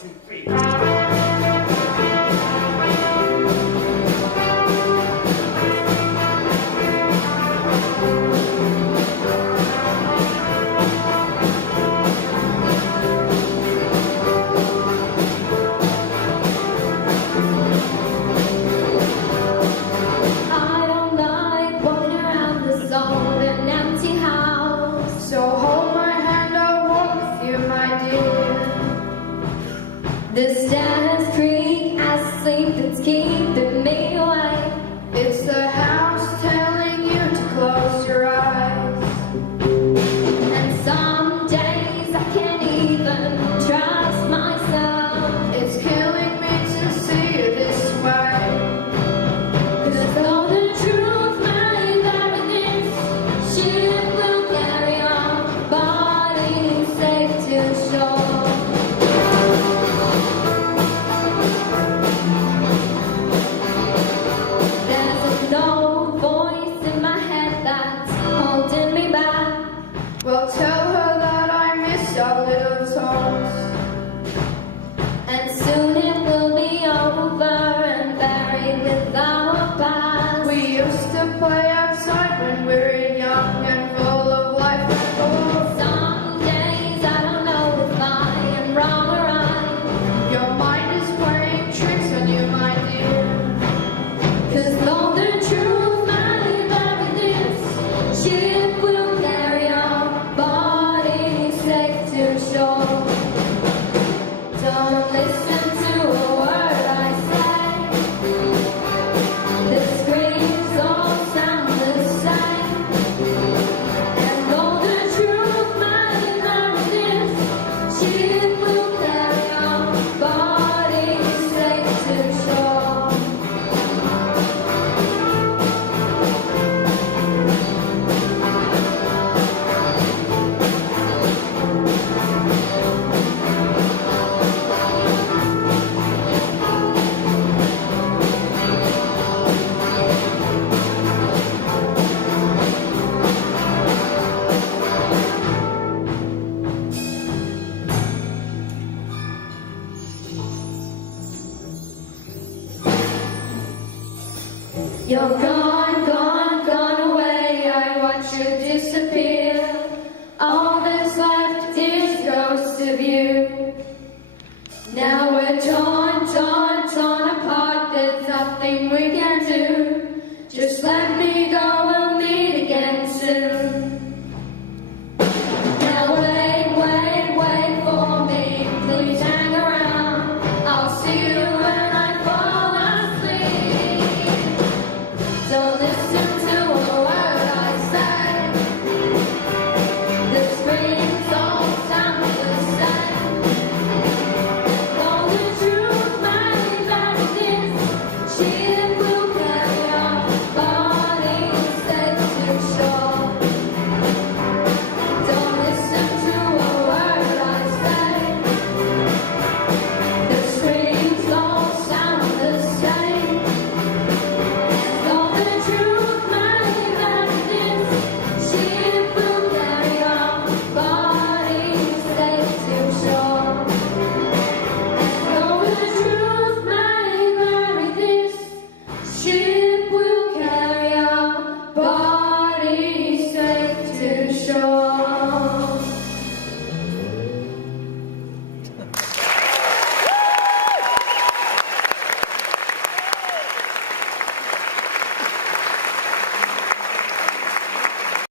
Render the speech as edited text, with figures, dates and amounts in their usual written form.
2, 3. I don't like walking around this old and empty house. So hold my hand, I'll walk with you, my dear. The stairs creak as I sleep, it's keeping me awake. It's the house telling you to close your eyes. And some days I can't even trust myself. It's killing me to see you this way. 'Cause though the truth may vary, this ship will carry our bodies safe to shore. There's an old voice in my head that's holding me back. Well, tell her that I miss our little talks. And soon it will be over and buried with our past. We used to play outside when we were young and full of life and hope. Some days I don't know if I am wrong or right. Your mind is playing tricks on you, my dear. 'Cause though the truth may vary, this ship will carry our bodies safe to shore. Don't listen to a word I say. The screams all sound the same. And though the truth may vary, this ship will carry our bodies safe to shore. You're gone, gone, gone away. I watch you disappear. All that's left is ghosts of you. Now we're torn, torn, torn apart. There's nothing we can do. Just let me go, we'll meet again soon. Now wait, wait, wait for me. Please hang around. I'll see you when I fall asleep. Don't listen